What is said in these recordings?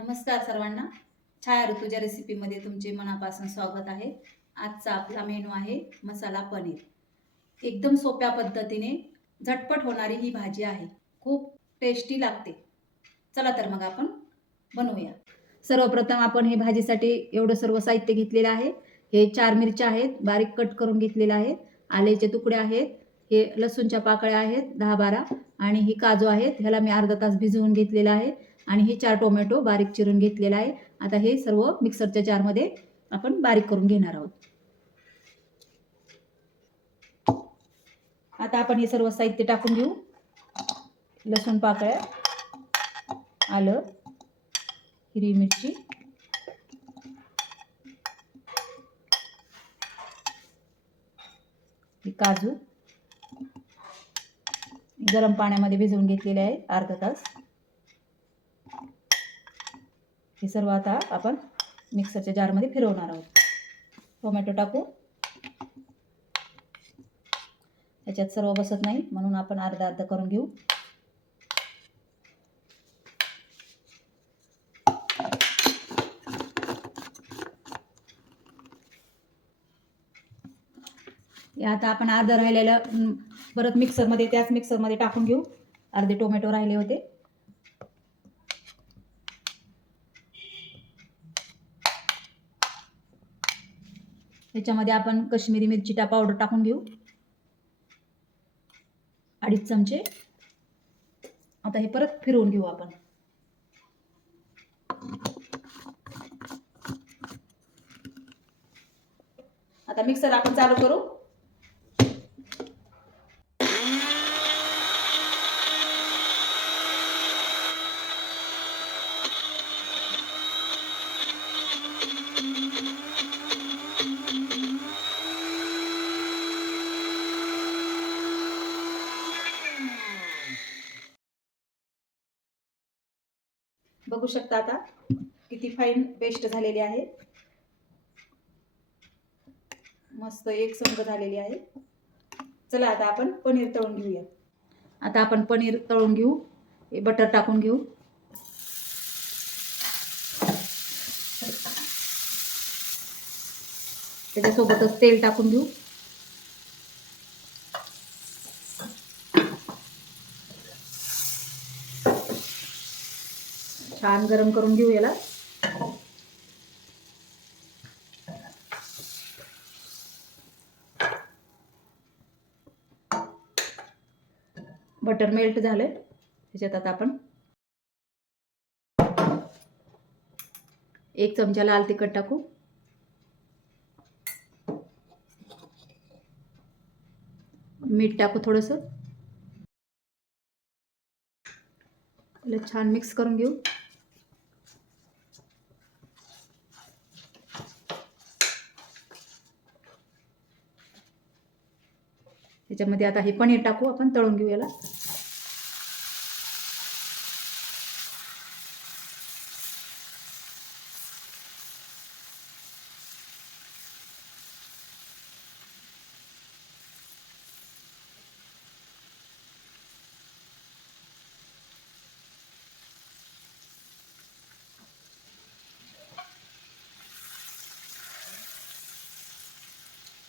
नमस्कार सर्वांना. छाया ऋतूच्या रेसिपीमध्ये तुमचे मनापासून स्वागत आहे. आजचा आपला मेनू आहे मसाला पनीर. एकदम सोप्या पद्धतीने झटपट होणारी ही भाजी आहे. खूप टेस्टी लागते. चला तर मग आपण बनवूया. सर्वप्रथम आपण हे भाजीसाठी एवढं सर्व साहित्य घेतलेलं आहे. हे 4 मिरच्या आहेत, बारीक कट करून घेतलेल्या आहेत. आल्याचे तुकडे आहेत. हे लसूणच्या पाकळ्या आहेत 10-12 आणि ही काजू आहेत. ह्याला मी अर्धा तास भिजवून घेतलेला आहे. आणि हे 4 टोमॅटो बारीक चिरून घेतलेला आहे. आता हे सर्व मिक्सरच्या जारमध्ये आपण बारीक करून घेणार आहोत. आता आपण हे सर्व साहित्य टाकून घेऊ. लसूण पाकळ्या, आलं, हिरवी मिरची, काजू गरम पाण्यामध्ये भिजवून घेतलेले आहे अर्धा तास. हे सर्व आता आपण मिक्सरच्या जारमध्ये फिरवणार आहोत. टोमॅटो टाकू. त्याच्यात सर्व बसत नाही म्हणून आपण अर्धा अर्धा करून घेऊ. आता आपण अर्धा राहिलेलं परत मिक्सरमध्ये त्याच मिक्सरमध्ये टाकून घेऊ. अर्धे टोमॅटो राहिले होते. त्याच्यामध्ये आपण काश्मीरी मिरची पावडर टाकून घेऊ 2.5 चमचे. आता हे परत फिरवून घेऊ आपण. आता मिक्सर आपण चालू करू. बघू शकता आता किती फाईन पेस्ट झालेली आहे. मस्त एकसंग झालेली आहे. चला आता आपण पनीर तळून घेऊया. आता आपण पनीर तळून घेऊ. हे बटर टाकून घेऊ. त्याच्यासोबतच तेल टाकून घेऊ. छान गरम करून घेऊ याला. बटर मेल्ट झालं. त्याच्यात आता आपण 1 चमचा लाल तिखट टाकू. मीठ टाकू थोडंसं. छान मिक्स करून घेऊ. त्याच्यामध्ये आता हे पनीर टाकू. आपण तळून घेऊ याला.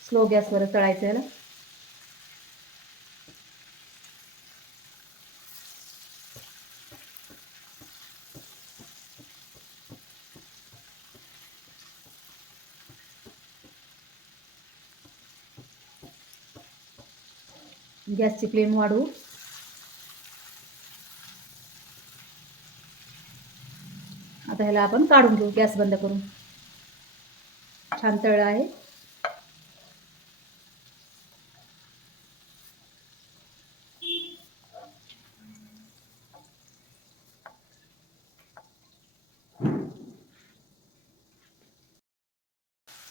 स्लो गॅसवर तळायचं याला. गॅसची फ्लेम वाढवू. आता ह्याला आपण काढून घेऊ. गॅस बंद करून. छान तळलं आहे.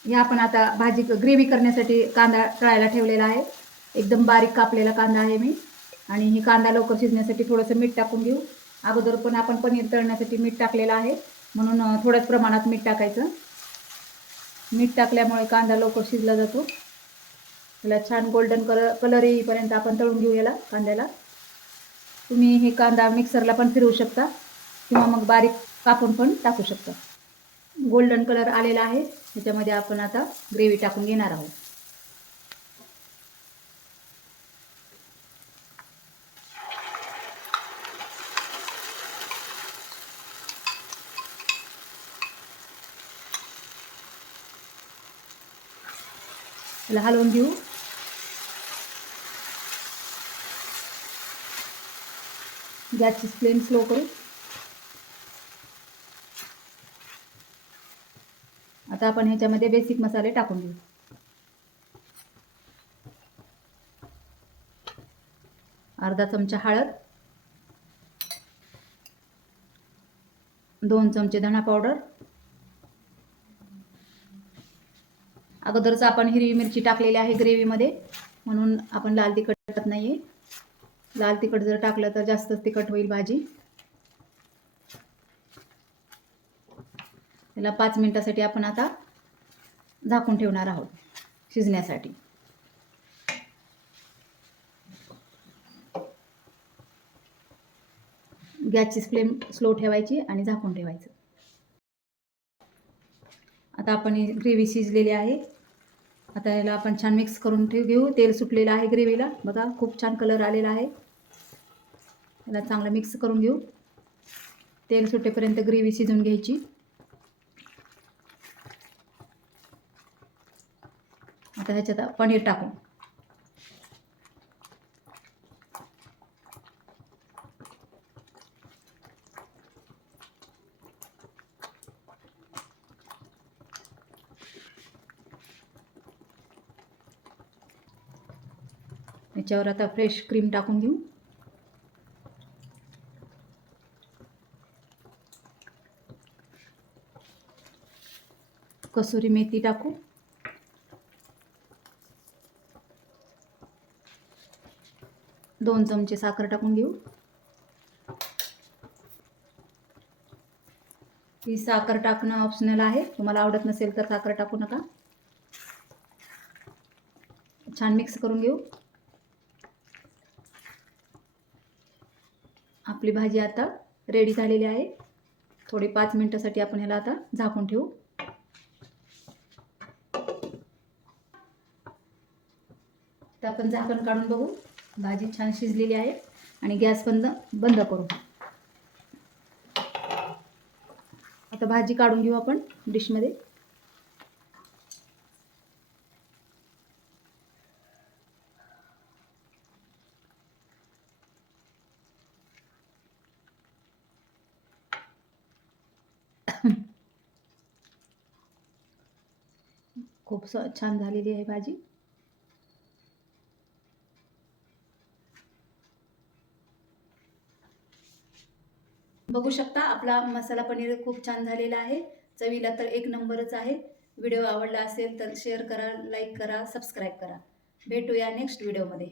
हे आपण आता भाजी ग्रेव्ही करण्यासाठी कांदा तळायला ठेवलेला आहे. एकदम बारीक कापलेला कांदा आहे मी. आणि ही कांदा लवकर शिजण्यासाठी थोडंसं मीठ टाकून घेऊ. अगोदर पण आपण पनीर तळण्यासाठी मीठ टाकलेलं आहे म्हणून थोड्याच प्रमाणात मीठ टाकायचं. मीठ टाकल्यामुळे कांदा लवकर शिजला जातो. याला छान गोल्डन कलर येईपर्यंत आपण तळून घेऊ याला कांद्याला. तुम्ही हे कांदा मिक्सरला पण फिरवू शकता किंवा मग बारीक कापून पण टाकू शकता. गोल्डन कलर आलेला आहे. ह्याच्यामध्ये आपण आता ग्रेव्ही टाकून घेणार आहोत. त्याला हलवून घेऊ. गॅसची फ्लेम स्लो करू. आता आपण ह्याच्यामध्ये बेसिक मसाले टाकून घेऊ. अर्धा चमचा हळद, 2 चमचे धना पावडर. अगोदरच आपण हिरवी मिरची टाकलेली आहे ग्रेव्हीमध्ये, म्हणून आपण लाल तिखट टाकत नाहीये. लाल तिखट जर टाकलं तर जास्तच तिखट होईल भाजी. त्याला 5 मिनिटासाठी आपण आता झाकून ठेवणार आहोत शिजण्यासाठी. गॅसची फ्लेम स्लो ठेवायची आणि झाकून ठेवायचं. आता आपण ही ग्रेव्ही शिजलेली आहे. आता याला आपण छान मिक्स करून घेऊ. तेल सुटलेलं आहे ग्रेव्हीला, बघा खूप छान कलर आलेला आहे. याला चांगलं मिक्स करून घेऊ. तेल सुटेपर्यंत ग्रेव्ही शिजवून घ्यायची. आता ह्याच्यात पनीर टाकू. याच्यावर आता फ्रेश क्रीम टाकून घेऊ. कसुरी मेथी टाकू. दोन चमचे साखर टाकून घेऊ. ही साखर टाकणं ऑप्शनल आहे, तुम्हाला आवडत नसेल तर साखर टाकू नका. छान मिक्स करून घेऊ. आपली भाजी आता रेडी झालेली आहे. थोडी 5 मिनिटासाठी आपण ह्याला आता झाकून ठेवू. तर आपण झाकण काढून बघू. भाजी छान शिजलेली आहे आणि गॅस बंद करू. आता भाजी काढून घेऊ आपण डिशमध्ये. खूप छान झालेली आहे भाजी. बघू शकता आपला मसाला पनीर खूप छान झालेला आहे. चवीला तर एक नंबरच आहे. व्हिडिओ आवडला असेल तर शेअर करा, लाईक करा, सबस्क्राईब करा. भेटूया नेक्स्ट व्हिडिओमध्ये.